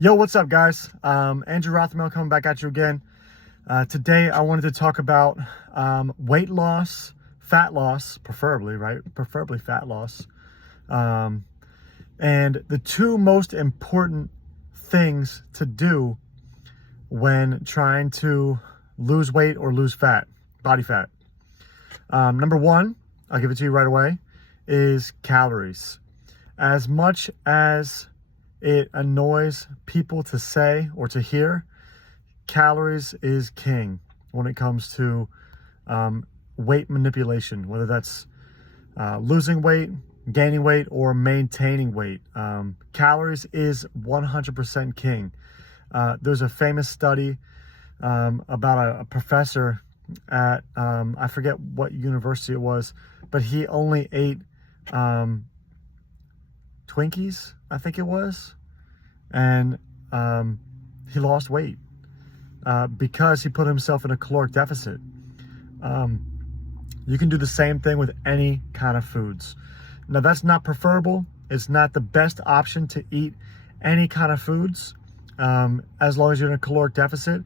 Yo, what's up, guys? Andrew Rothermel coming back at you again. Today, I wanted to talk about weight loss, fat loss, preferably, right? Preferably fat loss. Um, and the two most important things to do when trying to lose weight or lose fat, body fat. Number one, I'll give it to you right away, is calories. As much as it annoys people to say or to hear, calories is king when it comes to weight manipulation, whether that's losing weight, gaining weight, or maintaining weight. Calories is 100% king. There's a famous study about a professor at, I forget what university it was, but he only ate Twinkies, I think it was, and he lost weight because he put himself in a caloric deficit. You can do the same thing with any kind of foods. Now, that's not preferable. It's not the best option to eat any kind of foods as long as you're in a caloric deficit.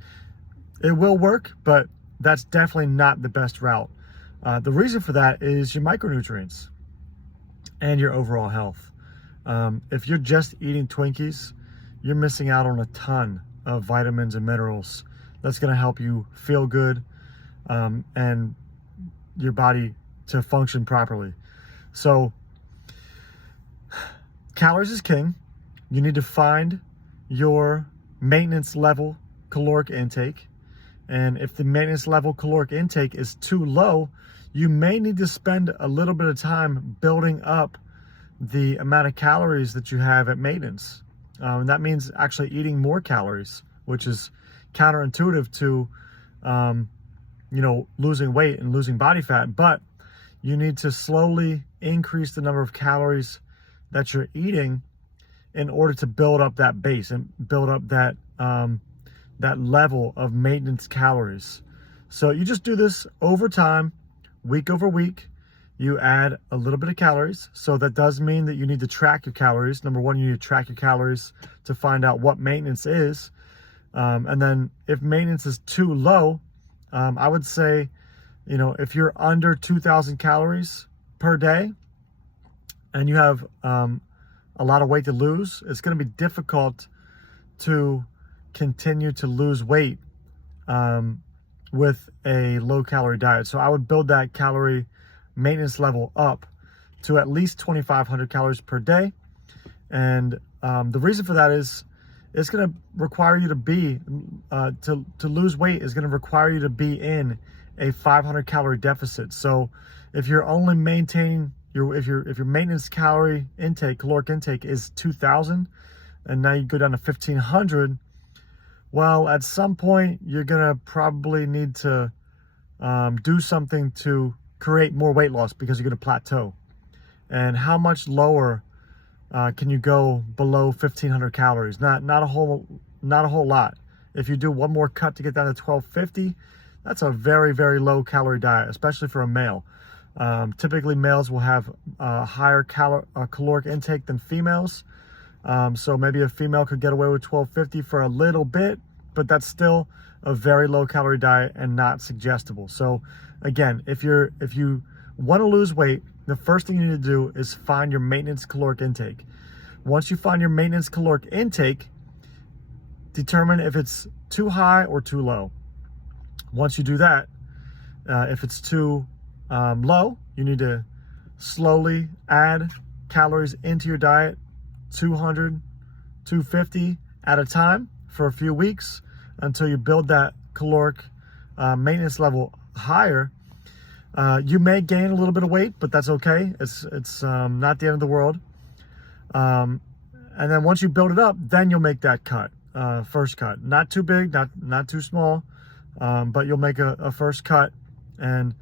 It will work, but that's definitely not the best route. The reason for that is your micronutrients and your overall health. If you're just eating Twinkies, you're missing out on a ton of vitamins and minerals that's going to help you feel good and your body to function properly. So calories is king. You need to find your maintenance level caloric intake. And if the maintenance level caloric intake is too low, you may need to spend a little bit of time building up the amount of calories that you have at maintenance. And that means actually eating more calories, which is counterintuitive to, losing weight and losing body fat. But you need to slowly increase the number of calories that you're eating in order to build up that base and build up that level of maintenance calories. So you just do this over time, week over week. You add a little bit of calories. So that does mean that you need to track your calories. Number one, you need to track your calories to find out what maintenance is. And then if maintenance is too low, I would say, if you're under 2,000 calories per day and you have a lot of weight to lose, it's going to be difficult to continue to lose weight with a low calorie diet. So I would build that calorie maintenance level up to at least 2,500 calories per day. And the reason for that is it's going to require you to be to lose weight is going to require you to be in a 500 calorie deficit. So if you're only maintaining if your maintenance calorie intake, caloric intake is 2,000, and now you go down to 1,500, well, at some point you're going to probably need to do something to create more weight loss because you're going to plateau. And how much lower can you go below 1,500 calories? Not a whole lot. If you do one more cut to get down to 1,250, that's a very, very low calorie diet, especially for a male. Typically, males will have higher caloric intake than females. So maybe a female could get away with 1,250 for a little bit, but that's still a very low calorie diet and not suggestible. So again, if you want to lose weight, the first thing you need to do is find your maintenance caloric intake. Once you find your maintenance caloric intake, determine if it's too high or too low. Once you do that, if it's too low, you need to slowly add calories into your diet, 200, 250 at a time for a few weeks until you build that caloric maintenance level higher. You may gain a little bit of weight, but that's okay. It's not the end of the world. And then once you build it up, then you'll make that cut, first cut. Not too big, not too small, but you'll make a first cut, and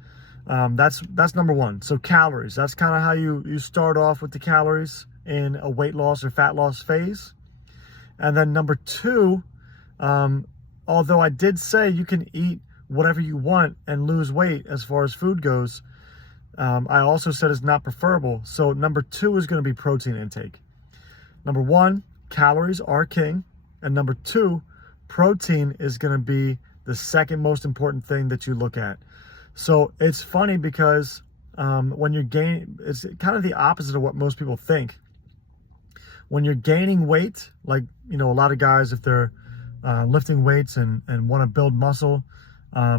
that's number one. So calories, that's kind of how you start off with the calories in a weight loss or fat loss phase. And then number two, although I did say you can eat whatever you want and lose weight as far as food goes, I also said it's not preferable. So number two is going to be protein intake. Number one, calories are king. And number two, protein is going to be the second most important thing that you look at. So it's funny because when you're gaining, it's kind of the opposite of what most people think. When you're gaining weight, like, you know, a lot of guys, if they're lifting weights and want to build muscle,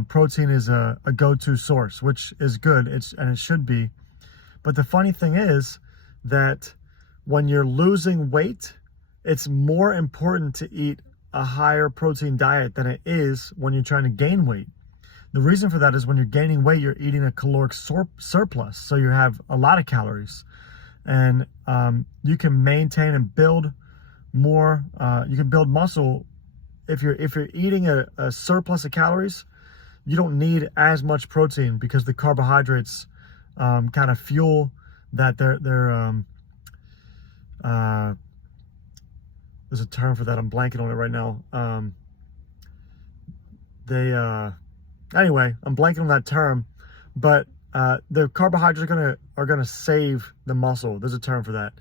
protein is a go-to source, which is good. And it should be. But the funny thing is that when you're losing weight, it's more important to eat a higher protein diet than it is when you're trying to gain weight. The reason for that is when you're gaining weight, you're eating a caloric surplus. So you have a lot of calories, and you can maintain and build more. You can build muscle if you're eating a surplus of calories. You don't need as much protein because the carbohydrates kind of fuel that. There's a term for that. I'm blanking on it right now. Anyway, I'm blanking on that term, but the carbohydrates are gonna save the muscle. There's a term for that.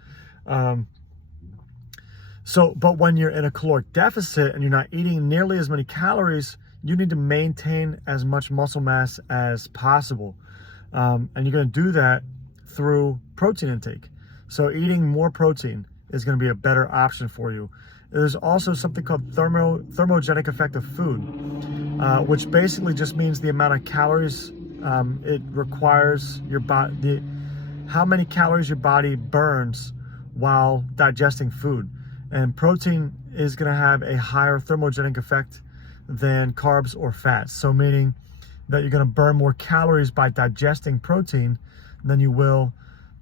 But when you're in a caloric deficit and you're not eating nearly as many calories, you need to maintain as much muscle mass as possible. And you're gonna do that through protein intake. So eating more protein is gonna be a better option for you. There's also something called thermogenic effect of food, which basically just means the amount of calories it requires your body, how many calories your body burns while digesting food. And protein is going to have a higher thermogenic effect than carbs or fats. So meaning that you're going to burn more calories by digesting protein than you will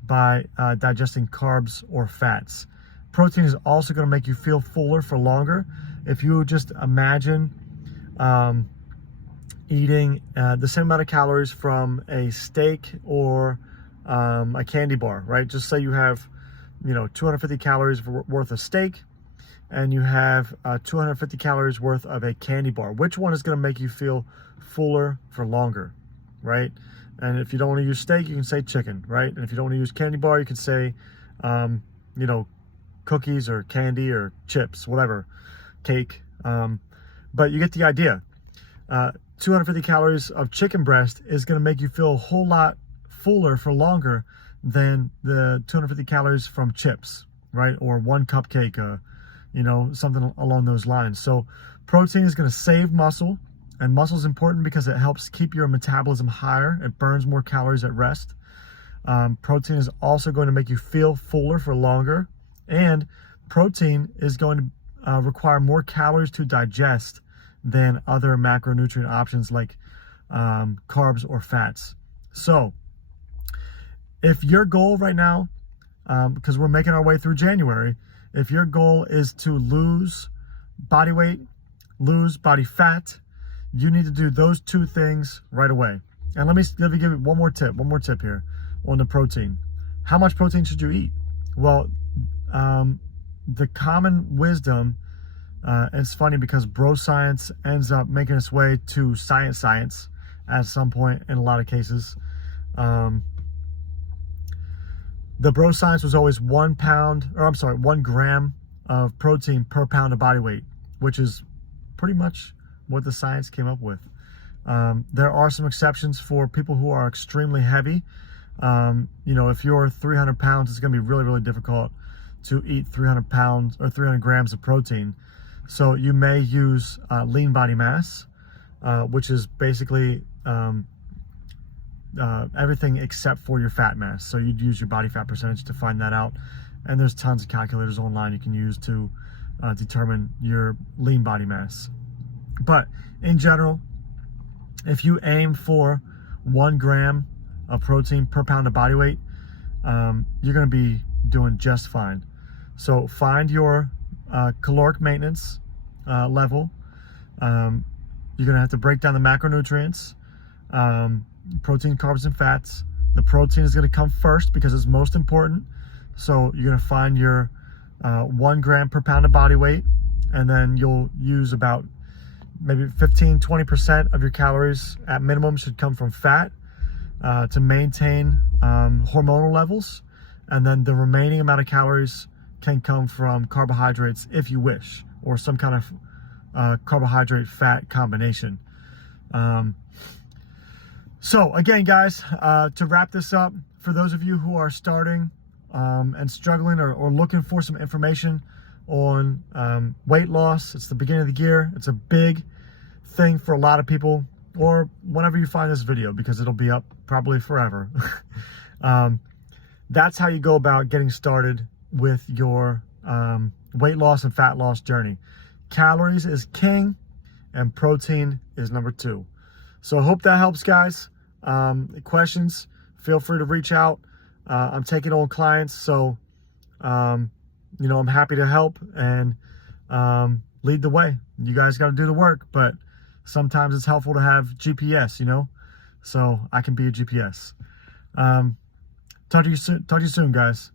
by digesting carbs or fats. Protein is also going to make you feel fuller for longer. If you just imagine eating the same amount of calories from a steak or a candy bar, right? Just say you have, 250 calories worth of steak, and you have 250 calories worth of a candy bar. Which one is going to make you feel fuller for longer, right? And if you don't want to use steak, you can say chicken, right? And if you don't want to use candy bar, you can say, cookies or candy or chips, whatever, cake. But you get the idea. 250 calories of chicken breast is going to make you feel a whole lot fuller for longer than the 250 calories from chips, right? Or one cupcake, something along those lines. So protein is going to save muscle, and muscle is important because it helps keep your metabolism higher. It burns more calories at rest. Protein is also going to make you feel fuller for longer, and protein is going to require more calories to digest than other macronutrient options like carbs or fats. So if your goal right now, because we're making our way through January, if your goal is to lose body weight, lose body fat, you need to do those two things right away. And let me give you one more tip here on the protein. How much protein should you eat? Well, the common wisdom, and it's funny because bro science ends up making its way to science at some point in a lot of cases. The bro science was always 1 gram of protein per pound of body weight, which is pretty much what the science came up with. There are some exceptions for people who are extremely heavy. If you're 300 pounds, it's going to be really, really difficult to eat 300 pounds or 300 grams of protein. So you may use lean body mass, which is basically everything except for your fat mass. So you'd use your body fat percentage to find that out. And there's tons of calculators online you can use to determine your lean body mass. But in general, if you aim for 1 gram of protein per pound of body weight, you're going to be doing just fine. So find your caloric maintenance level. You're going to have to break down the macronutrients, protein, carbs, and fats. The protein is going to come first because it's most important. So you're going to find your 1 gram per pound of body weight, and then you'll use about maybe 15-20% of your calories at minimum should come from fat to maintain hormonal levels, and then the remaining amount of calories can come from carbohydrates if you wish, or some kind of carbohydrate fat combination. So again, guys, to wrap this up, for those of you who are starting and struggling or looking for some information on weight loss, it's the beginning of the year. It's a big thing for a lot of people, or whenever you find this video, because it'll be up probably forever. That's how you go about getting started with your weight loss and fat loss journey. Calories is king and protein is number 2. So I hope that helps, guys. Questions, feel free to reach out. I'm taking on clients, so you know, I'm happy to help and lead the way. You guys got to do the work, but sometimes it's helpful to have GPS, you know, so I can be a GPS. Talk to you soon, guys.